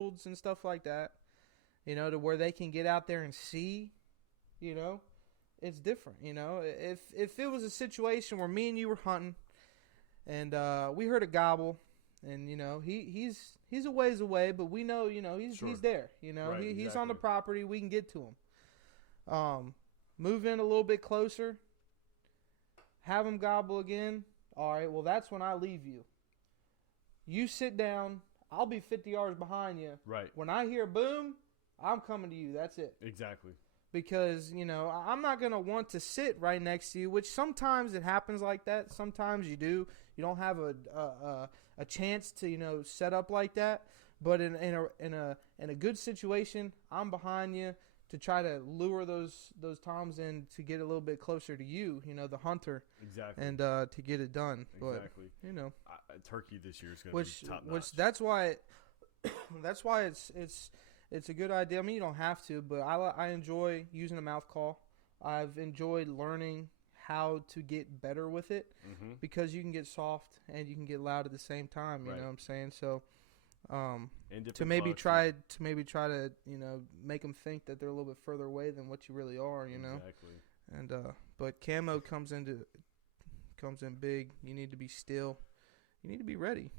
and stuff like that, to where they can get out there and see, you know, it's different. If it was a situation where me and you were hunting and we heard a gobble, and he's a ways away, but we know he's Sure. there. Right. He's on the Exactly. property. We can get to him. Move in a little bit closer, have him gobble again. All right, well that's when I leave you. You sit down. I'll be 50 yards behind you. Right. When I hear boom, I'm coming to you. That's it. Exactly. Because I'm not gonna want to sit right next to you, which sometimes it happens like that. Sometimes you do. You don't have a chance to set up like that. But in a good situation, I'm behind you to try to lure those toms in to get a little bit closer to you, the hunter, Exactly. and to get it done. Exactly. But Turkey this year is going to which be top notch. which that's why it's a good idea. I mean, you don't have to, but I enjoy using a mouth call. I've enjoyed learning how to get better with it Mm-hmm. because you can get soft and you can get loud at the same time. You Right. know what I'm saying? So, And to different maybe bucks try to make them think that they're a little bit further away than what you really are. Exactly. And but camo comes in big. You need to be still. You need to be ready.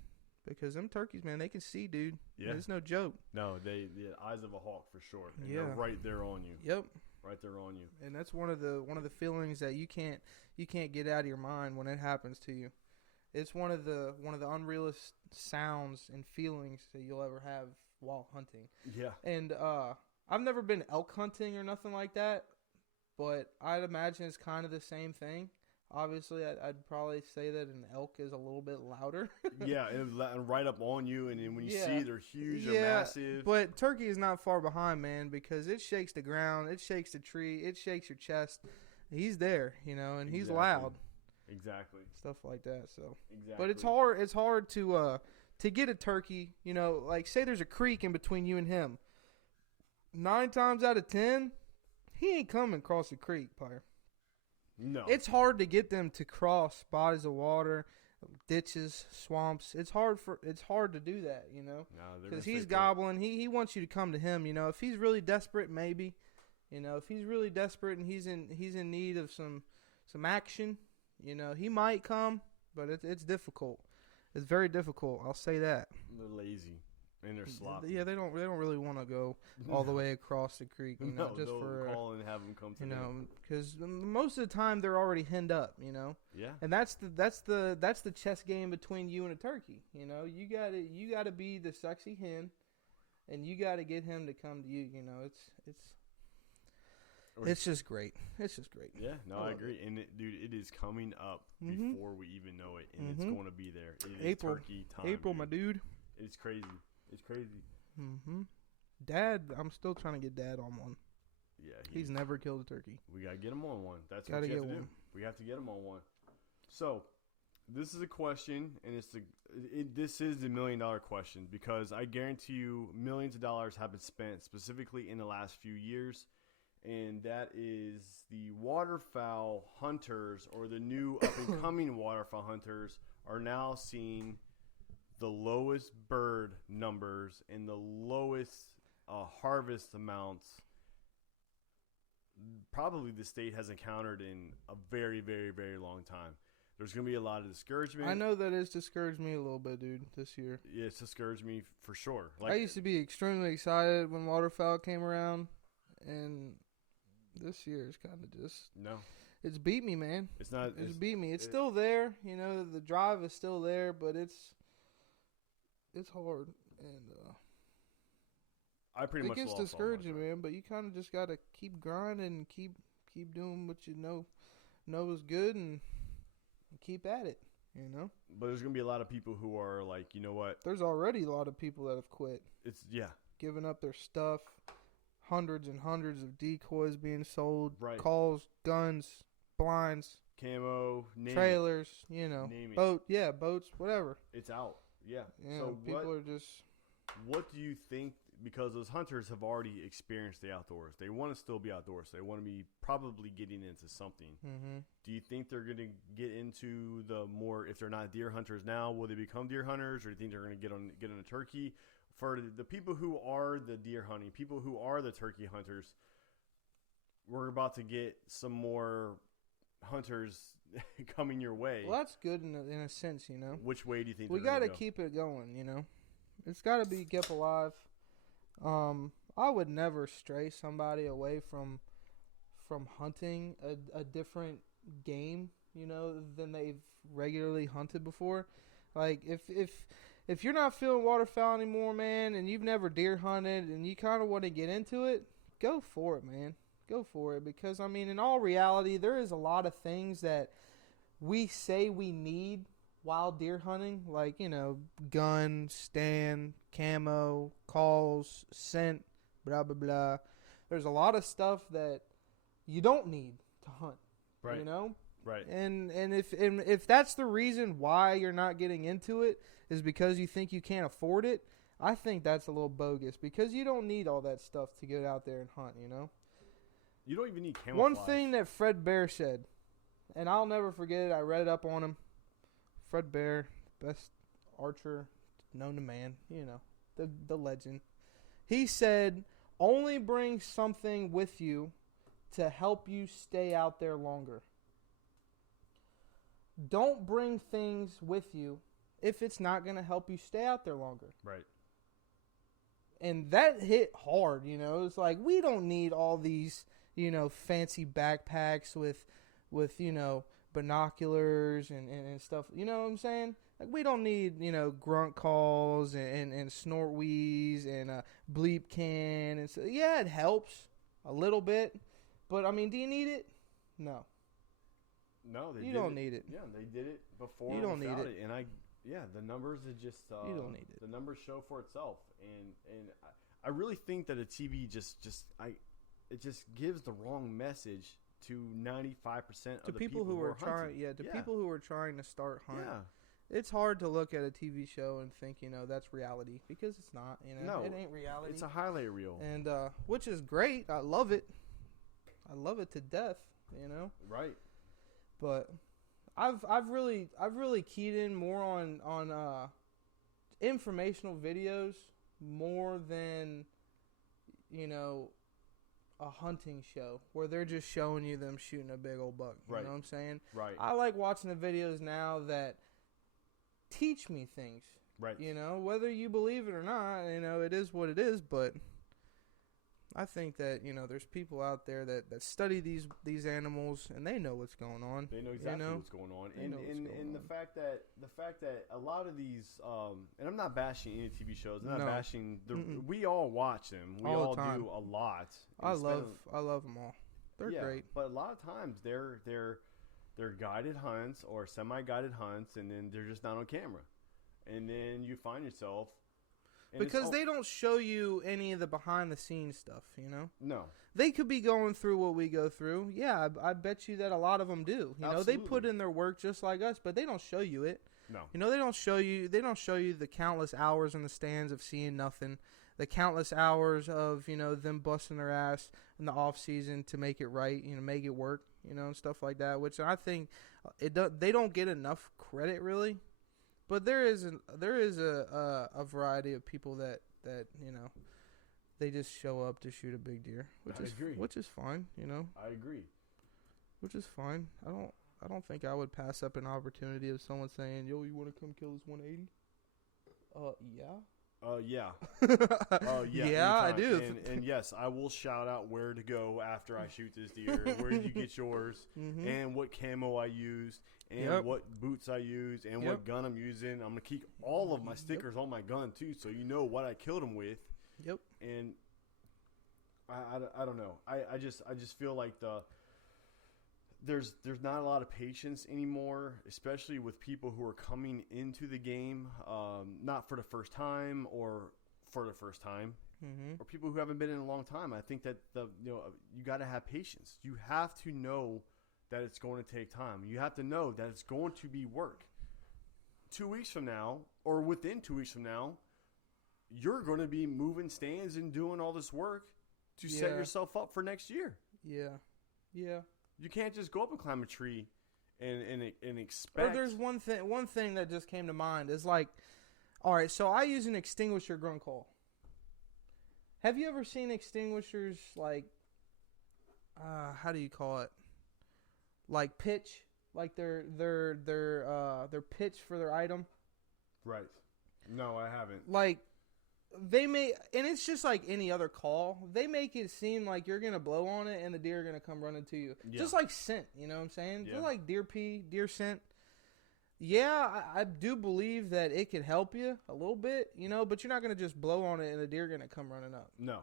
Because them turkeys, man, they can see, dude. Yeah. It's no joke. No, the eyes of a hawk for sure. And Yeah. they're right there on you. Yep. Right there on you. And that's one of the feelings that you can't get out of your mind when it happens to you. It's one of the unrealist sounds and feelings that you'll ever have while hunting. Yeah. And I've never been elk hunting or nothing like that, but I'd imagine it's kind of the same thing. Obviously, I'd probably say that an elk is a little bit louder. Yeah, and right up on you, and then when you Yeah. see they're huge, Yeah, they're massive. But turkey is not far behind, man, because it shakes the ground, it shakes the tree, it shakes your chest. He's there, and he's Exactly. loud, Exactly. stuff like that. So, Exactly. but it's hard. It's hard to get a turkey. Like say there's a creek in between you and him. 9 times out of 10, he ain't coming across the creek, player. No. It's hard to get them to cross bodies of water, ditches, swamps. It's hard to do that, No, they're because gonna he's stay put. gobbling. He wants you to come to him. If he's really desperate, maybe. If he's really desperate and he's in need of some action, he might come, but it's difficult. It's very difficult. I'll say that. They're lazy and they're sloppy. Yeah, they don't really want to go all the way across the creek, No, just they'll for call and have them come to them. because most of the time they're already henned up, Yeah. and that's the chess game between you and a turkey. You gotta be the sexy hen, and you gotta get him to come to you. It's just great. It's just great. Yeah, no, I I love agree. And dude, it is coming up Mhm. before we even know it, and it's Mhm. going to be there. It is April. turkey time. April, my dude. dude. It's crazy. It's crazy. Dad, I'm still trying to get Dad on one. Yeah, He's never killed a turkey. we gotta get him on one. That's Gotta what you have get to do. one. We have to get him on one. So, this is a question, and this is the $1,000,000 question, because I guarantee you millions of dollars have been spent specifically in the last few years, and that is the waterfowl hunters, or the new up and coming waterfowl hunters, are now seeing the lowest bird numbers and the lowest harvest amounts probably the state has encountered in a very, very, very long time. There's going to be a lot of discouragement. I know that it's discouraged me a little bit, dude, this year. Yeah, it's discouraged me for sure. I used to be extremely excited when waterfowl came around, and this year it's kind of just no, it's beat me, man. it's not. It's beat me. It's still there, the drive is still there, but it's hard, and I pretty it much gets lost all my discouraging, time. man. But you kind of just gotta keep grinding and keep doing what you know is good, and keep at it. But there's going to be a lot of people who are like, you know what? There's already a lot of people that have quit, It's giving up their stuff. Hundreds and hundreds of decoys being sold, Right. calls, guns, blinds, camo, name trailers, Name it. boats, whatever. It's out. Yeah. Yeah, So people are just what do you think? Because those hunters have already experienced the outdoors. They want to still be outdoors. They want to be probably getting into something. Do you think they're going to get into the more, if they're not deer hunters now, will they become deer hunters? Or do you think they're going to get on a turkey for the people who are the deer hunting, people who are the turkey hunters, we're about to get some more hunters coming your way. Well, that's good in a sense, you know. Which way do you think We got to go? Keep it going, you know. It's got to be kept alive. I would never stray somebody away from hunting a different game, you know, than they've regularly hunted before. Like if you're not feeling waterfowl anymore, man, and you've never deer hunted and you kind of want to get into it, go for it, man. Go for it, because I mean, in all reality, there is a lot of things that we say we need while deer hunting, like, you know, gun, stand, camo, calls, scent, blah blah blah. There's a lot of stuff that you don't need to hunt, right? You know, right? And if that's the reason why you're not getting into it is because you think you can't afford it, I think that's a little bogus, because you don't need all that stuff to get out there and hunt, you know. You don't even need camouflage. One thing that Fred Bear said, and I'll never forget it, I read it up on him. Fred Bear, best archer known to man, you know, the legend. He said, only bring something with you to help you stay out there longer. Don't bring things with you if it's not going to help you stay out there longer. Right. And that hit hard, you know. It's like, we don't need all these, you know, fancy backpacks with you know, binoculars and stuff. You know what I'm saying? Like, we don't need, you know, grunt calls and snort wheeze and a bleep can. And so, yeah, it helps a little bit. But, I mean, do you need it? No. No, you don't need it. Yeah, they did it before. You don't need it. And the numbers are just. You don't need it. The numbers show for itself, and I really think that a TV it just gives the wrong message to 95% of the people who are trying. hunting. Yeah, to people who are trying to start hunting. Yeah. It's hard to look at a TV show and think, you know, that's reality, because it's not. You know, no, it ain't reality. It's a highlight reel, and which is great. I love it. I love it to death. You know. Right. But I've really keyed in more on informational videos more than, you know, a hunting show where they're just showing you them shooting a big old buck. You know what I'm saying? Right. I like watching the videos now that teach me things. Right. You know, whether you believe it or not, you know, it is what it is. But I think that, you know, there's people out there that study these animals, and they know what's going on. They know exactly what's going on. And the fact that a lot of these and I'm not bashing any TV shows. I'm not bashing we all watch them. We all do a lot. I love them all. They're great. But a lot of times they're guided hunts or semi-guided hunts, and then they're just not on camera. And then you find yourself. Because they don't show you any of the behind-the-scenes stuff, you know? No. They could be going through what we go through. Yeah, I bet you that a lot of them do. You know, they put in their work just like us, but they don't show you it. No. You know, they don't show you the countless hours in the stands of seeing nothing, the countless hours of, you know, them busting their ass in the off season to make it right, you know, make it work, you know, and stuff like that, which I think they don't get enough credit, really. But there is a variety of people that you know, they just show up to shoot a big deer, which is fine, you know. I agree. Which is fine. I don't think I would pass up an opportunity of someone saying, "Yo, you want to come kill this 180?" Yeah. Yeah. Yeah, anytime. I do. And yes, I will shout out where to go after I shoot this deer, where you get yours, and what camo I used, and what boots I use, and what gun I'm using. I'm gonna keep all of my stickers on my gun too, so you know what I killed him with. Yep. And I don't know. I just feel like there's not a lot of patience anymore, especially with people who are coming into the game, not for the first time or for the first time, or people who haven't been in a long time. I think that you got to have patience. You have to know that it's going to take time. You have to know that it's going to be work. 2 weeks from now, or within 2 weeks from now, you're going to be moving stands and doing all this work to set yourself up for next year. Yeah. Yeah. You can't just go up and climb a tree and expect. Well, there's one thing that just came to mind is like, All right, so I use an extinguisher grunt call. Have you ever seen extinguishers like, how do you call it? Like pitch, like their pitch for their item. Right. No, I haven't. Like they may, and it's just like any other call. They make it seem like you're gonna blow on it and the deer are gonna come running to you. Yeah. Just like scent, you know what I'm saying? Yeah. Just like deer pee, deer scent. Yeah, I do believe that it could help you a little bit, you know, but you're not gonna just blow on it and the deer are gonna come running up. No.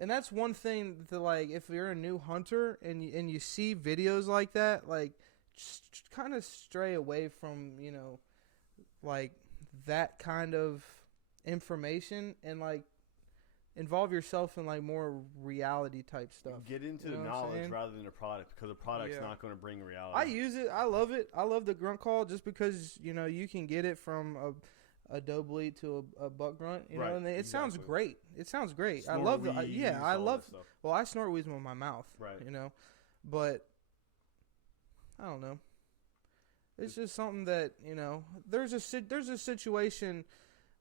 And that's one thing that, like, if you're a new hunter and you see videos like that, like, just kind of stray away from, you know, like, that kind of information and, like, involve yourself in, like, more reality type stuff. Get into You the know what I'm knowledge saying? rather than the product, because the product's Yeah. not going to bring reality. I use it. I love it. I love the grunt call just because, you know, you can get it from a doe bleed to a buck grunt, you Right, know, and it sounds exactly. great. It sounds great. I Snort love the wheeze, I all love. that stuff. Well, I snort wheeze with my mouth, Right. you know, but I don't know. It's just something that, you know, there's a situation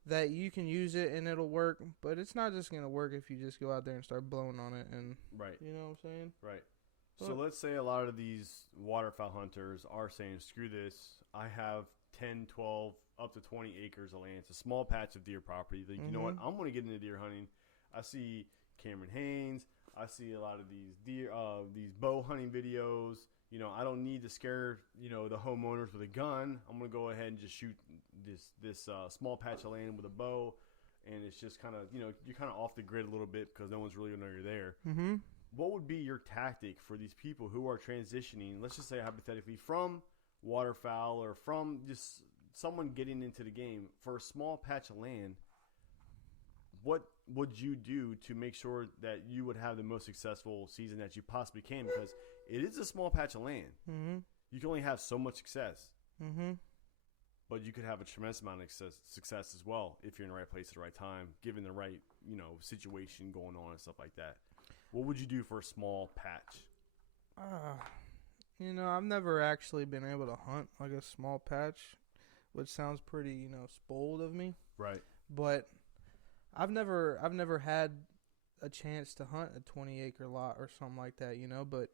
that you can use it and it'll work, but it's not just gonna work if you just go out there and start blowing on it, and Right. you know what I'm saying. Right. So But- let's say a lot of these waterfowl hunters are saying, screw this. I have 10, 12, up to 20 acres of land. It's a small patch of deer property. Like, you know what? I'm going to get into deer hunting. I see Cameron Haynes. I see a lot of these these bow hunting videos. You know, I don't need to scare, you know, the homeowners with a gun. I'm going to go ahead and just shoot this small patch of land with a bow. And it's just kind of, you know, you're kind of off the grid a little bit because no one's really going to know you're there. Mm-hmm. What would be your tactic for these people who are transitioning, let's just say hypothetically, from waterfowl or from just someone getting into the game for a small patch of land? What would you do to make sure that you would have the most successful season that you possibly can? Because it is a small patch of land. Mm-hmm. You can only have so much success, Mm-hmm. but you could have a tremendous amount of success as well if you're in the right place at the right time, given the right, you know, situation going on and stuff like that. What would you do for a small patch? You know, I've never actually been able to hunt like a small patch, which sounds pretty, you know, spoiled of me. Right. But I've never had a chance to hunt a 20-acre lot or something like that, you know. But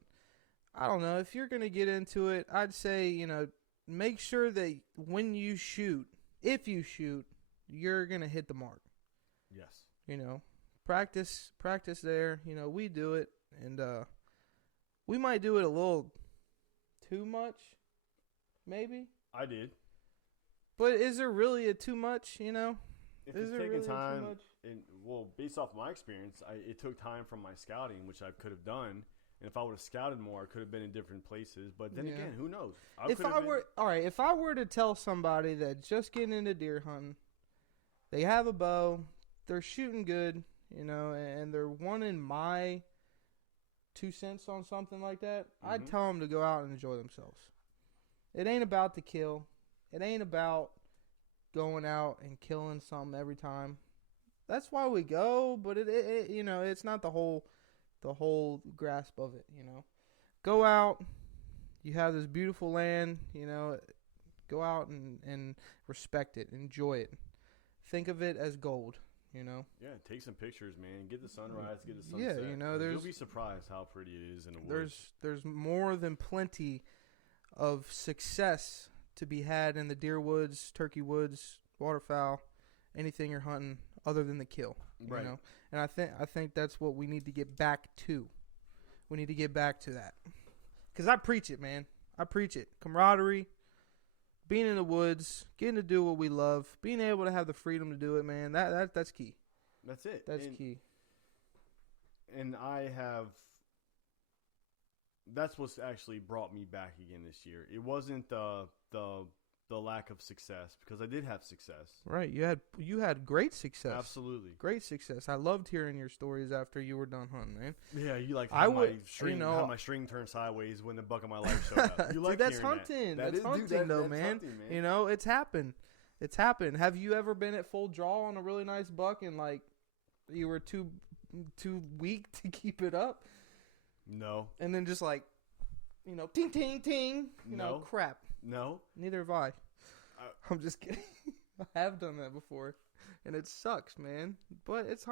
I don't know, if you're gonna get into it, I'd say, you know, make sure that when you shoot, if you shoot, you're gonna hit the mark. Yes. You know, practice there. You know, we do it, and we might do it a little too much, maybe. I did. But is there really a too much? You know, If is it's there taking really time, too much? and well, based off my experience, it took time from my scouting, which I could have done. And if I would have scouted more, I could have been in different places. But then Yeah. again, who knows? If I were to tell somebody that's just getting into deer hunting, they have a bow, they're shooting good, you know, and they're wanting my 2 cents on something like that, I'd Mhm. tell them to go out and enjoy themselves. It ain't about the kill. It ain't about going out and killing something every time. That's why we go, but it you know, it's not the whole grasp of it, you know. Go out, you have this beautiful land, you know, go out and respect it, enjoy it. Think of it as gold, you know. Yeah, take some pictures, man. Get the sunrise, get the sunset. Yeah, you know, 'cause there's- you'll be surprised how pretty it is in the woods. There's more than plenty of success to be had in the deer woods, turkey woods, waterfowl, anything you're hunting other than the kill. Right. You know? And I think that's what we need to get back to. We need to get back to that. Cuz I preach it, man. I preach it. Camaraderie, being in the woods, getting to do what we love, being able to have the freedom to do it, man. That's key. That's it. That's key. And I have. That's what's actually brought me back again this year. It wasn't the lack of success, because I did have success. Right. You had great success. Absolutely. Great success. I loved hearing your stories after you were done hunting, man. Yeah, you like I how would- my string, you know- how my string turned sideways when the buck of my life showed up. You Dude, like that's hearing hunting. That That's hunting, though, that's man. hunting, You know, it's happened. It's happened. Have you ever been at full draw on a really nice buck and like you were too weak to keep it up, No, and then just like, you know, ting ting ting, you know, No. crap. no. Neither have I. I'm just kidding. I have done that before, and it sucks, man. But it's